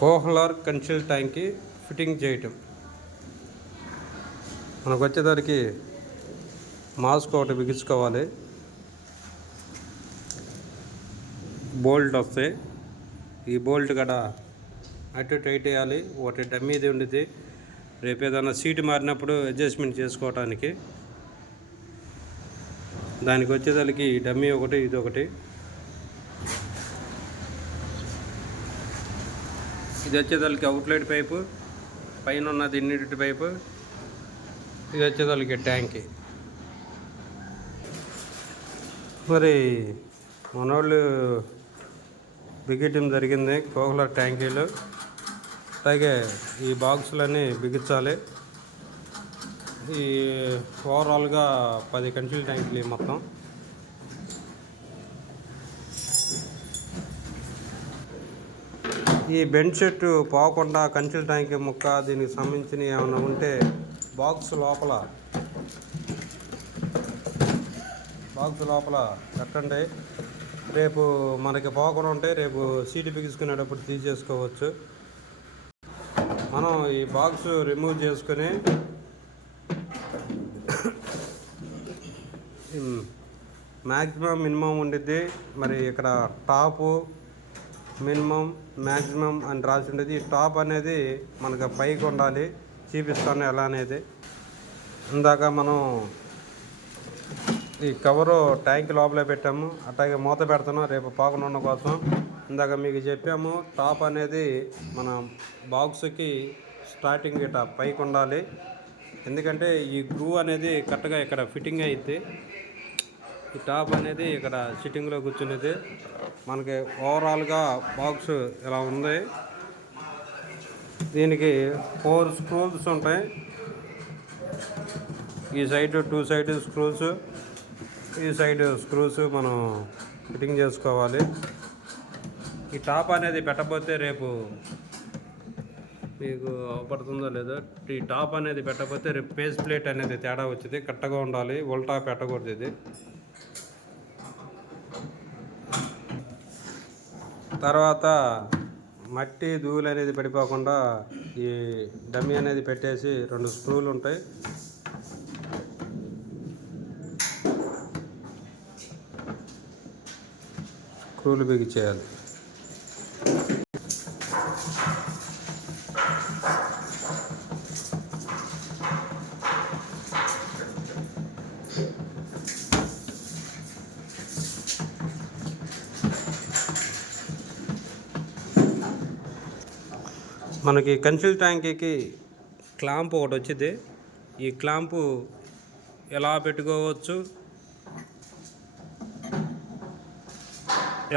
Kohler కన్సిల్ ట్యాంక్కి fitting చేయటం. మనకు వచ్చేదానికి మాస్క్ ఒకటి బిగించుకోవాలి, బోల్ట్ వస్తాయి. ఈ బోల్ట్ కూడా అటు టైట్ వేయాలి. ఒకటి డమ్మీది ఉండేది, రేపు ఏదైనా సీటు మారినప్పుడు అడ్జస్ట్మెంట్ చేసుకోవటానికి. దానికి వచ్చేదానికి డమ్మీ ఒకటి, ఇది ఒకటి. ఇది వచ్చేదానికి అవుట్లెట్ పైపు, పైన ఉన్నది ఇన్నిటి పైపు. ఇది వచ్చేదానికి ట్యాంక్. మరి మనోళ్ళు బిగించడం జరిగింది కోహ్లర్ ట్యాంకీలు. అలాగే ఈ బాక్సులన్నీ బిగించాలి. ఈ ఓవరాల్గా 10 కన్సిల్ ట్యాంకులు మొత్తం. ఈ బెండ్ షెట్ పోకుండా కన్సిల్ ట్యాంక్ ముక్క దీనికి సంబంధించినవి ఏమైనా ఉంటే బాక్స్ లోపల పెట్టండి. రేపు మనకి పోకుండా ఉంటే రేపు సీటు బిగించుకునేటప్పుడు తీసేసుకోవచ్చు. మనం ఈ బాక్స్ రిమూవ్ చేసుకొని మ్యాక్సిమం మినిమం ఉండిద్ది. మరి ఇక్కడ టాపు మినిమం మ్యాక్సిమం అని రాసి ఉండేది. ఈ టాప్ అనేది మనకు పైకి ఉండాలి. చూపిస్తాను ఎలా అనేది. ఇందాక మనం ఈ కవరు ట్యాంక్ లోపలే పెట్టాము, అట్లాగే మూత పెడుతున్నాం రేపు పాకనున్న కోసం. ఇందాక మీకు చెప్పాము టాప్ అనేది మన బాక్స్కి స్టార్టింగ్ ఇట్లా పైకి ఉండాలి. ఎందుకంటే ఈ గ్రూ అనేది కరెక్ట్గా ఇక్కడ ఫిట్టింగ్ అయింది. ఈ టాప్ అనేది ఇక్కడ సిట్టింగ్లో కూర్చునేది. మనకి ఓవరాల్గా బాక్స్ ఇలా ఉంది. దీనికి 4 స్క్రూస్ ఉంటాయి. ఈ సైడ్ 2 సైడ్ స్క్రూస్, ఈ సైడ్ స్క్రూస్ మనం ఫిట్టింగ్ చేసుకోవాలి. ఈ టాప్ అనేది పెట్టకపోతే రేపు మీకు అవపడుతుందో లేదో, ఈ టాప్ అనేది పెట్టకపోతే రేపు ఫేస్ ప్లేట్ అనేది తేడా వచ్చింది. కరెక్ట్గా ఉండాలి, ఉల్టా పెట్టకూడదు. ఇది తర్వాత మట్టి ధూళి అనేది పడిపోకుండా ఈ డమ్మీ అనేది పెట్టేసి 2 స్క్రూలు ఉంటాయి. స్క్రూలు బిగించేయాలి. మనకి కన్సిల్ ట్యాంకీకి క్లాంప్ ఒకటి వచ్చింది. ఈ క్లాంపు ఎలా పెట్టుకోవచ్చు,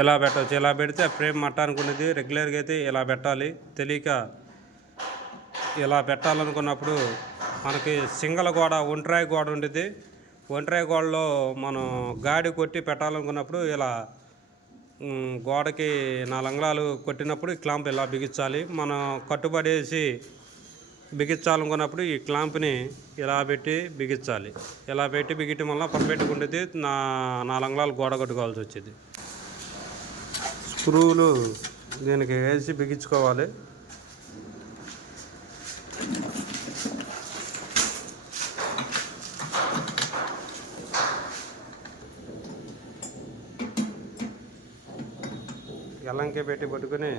ఎలా పెట్టవచ్చు, ఎలా పెడితే ఆ ఫ్రేమ్ మట్టానుకునేది. రెగ్యులర్గా అయితే ఇలా పెట్టాలి. తెలియక ఇలా పెట్టాలనుకున్నప్పుడు మనకి సింగల్ గోడ, ఒంటరాయి గోడ ఉండేది. ఒంటరాయి గోడలో మనం గాడి కొట్టి పెట్టాలనుకున్నప్పుడు ఇలా గోడకి 4 అంగుళాలు కొట్టినప్పుడు ఈ క్లాంప్ ఇలా బిగించాలి. మనం కట్టుబడేసి బిగించాలనుకున్నప్పుడు ఈ క్లాంప్ని ఇలా పెట్టి బిగించాలి. ఇలా పెట్టి బిగించడం వల్ల పర్ఫెక్ట్గా ఉండేది. 4 అంగుళాలు గోడ కట్టుకోవాల్సి వచ్చేది. స్క్రూలు దీనికి వేసి బిగించుకోవాలి. ఎల్లంకే పెట్టి పట్టుకుని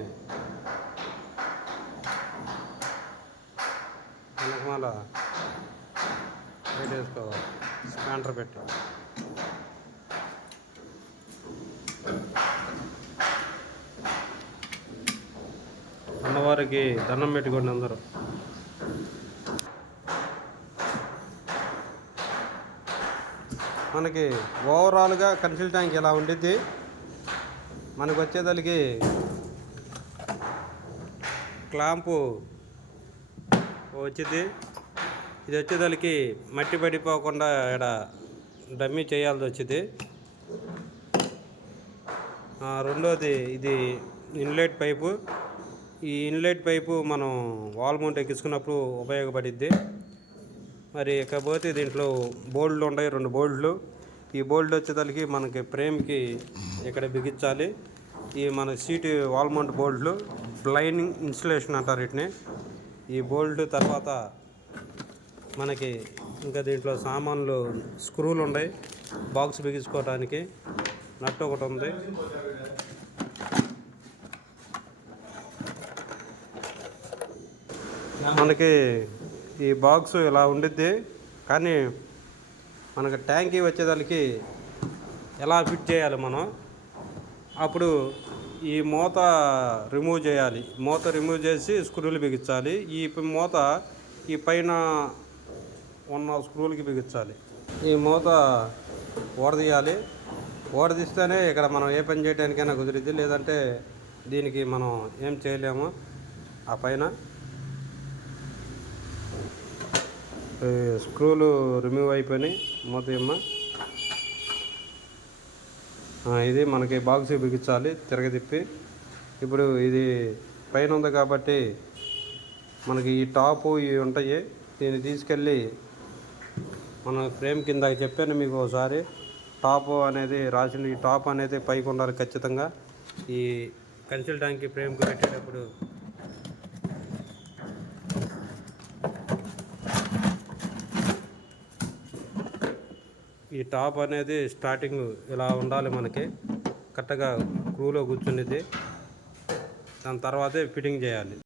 వెనకమాల పెట్టేసుకోవాలి. స్పాంటర్ పెట్టి అమ్మవారికి దండం పెట్టుకోండి అందరూ. మనకి ఓవరాల్గా కన్సిల్ ట్యాంక్ ఇలా ఉండిద్ది. మనకు వచ్చేదానికి క్లాంపు వచ్చింది. ఇది వచ్చేదానికి మట్టి పడిపోకుండా ఇక్కడ డమ్మీ చేయాల్సి వచ్చింది. రెండోది ఇది ఇన్లెట్ పైపు. ఈ ఇన్లెట్ పైపు మనం వాల్ మౌంట్ ఎక్కించుకున్నప్పుడు ఉపయోగపడిద్ది. మరి ఇకపోతే దీంట్లో బోల్డ్లు ఉన్నాయి, 2 బోల్డ్లు. ఈ బోల్డ్ వచ్చేదానికి మనకి ఫ్రేమ్కి ఇక్కడ బిగించాలి. ఈ మన సీటు వాల్ మౌంట్ బోల్డ్లు బ్లైండింగ్ ఇన్సులేషన్ అంటారు వీటిని. ఈ బోల్ట్ తర్వాత మనకి ఇంకా దీంట్లో సామాన్లు స్క్రూలు ఉన్నాయి, బాక్స్ బిగించుకోవడానికి నట్టు ఒకటి ఉంది. మనకి ఈ బాక్స్ ఇలా ఉండిద్ది, కానీ మనకి ట్యాంకీ వచ్చేదానికి ఎలా ఫిట్ చేయాలి మనం, అప్పుడు ఈ మూత రిమూవ్ చేయాలి. మూత రిమూవ్ చేసి స్క్రూలు బిగించాలి. ఈ మూత ఈ పైన ఉన్న స్క్రూలకి బిగించాలి. ఈ మూత ఓడదీయాలి. ఓడదీస్తేనే ఇక్కడ మనం ఏ పని చేయడానికైనా కుదిరిద్ది, లేదంటే దీనికి మనం ఏం చేయలేము. ఆ పైన స్క్రూలు రిమూవ్ అయిపోయినాయి మూత. ఇది మనకి బాక్స్ బిగించాలి తిరగదిప్పి. ఇప్పుడు ఇది పైన ఉంది కాబట్టి మనకి ఈ టాపు ఇవి ఉంటాయి, దీన్ని తీసుకెళ్ళి మన ఫ్రేమ్ కింద చెప్పాను మీకు ఒకసారి. టాపు అనేది రాసింది, ఈ టాప్ అనేది పైకి ఉండాలి ఖచ్చితంగా. ఈ కన్సిల్ ట్యాంక్ ఫ్రేమ్కి పెట్టేటప్పుడు ఈ టాప్ అనేది స్టార్టింగ్ ఇలా ఉండాలి మనకి, కరెక్ట్గా స్క్రూలో కూర్చునేది. దాని తర్వాతే ఫిట్టింగ్ చేయాలి.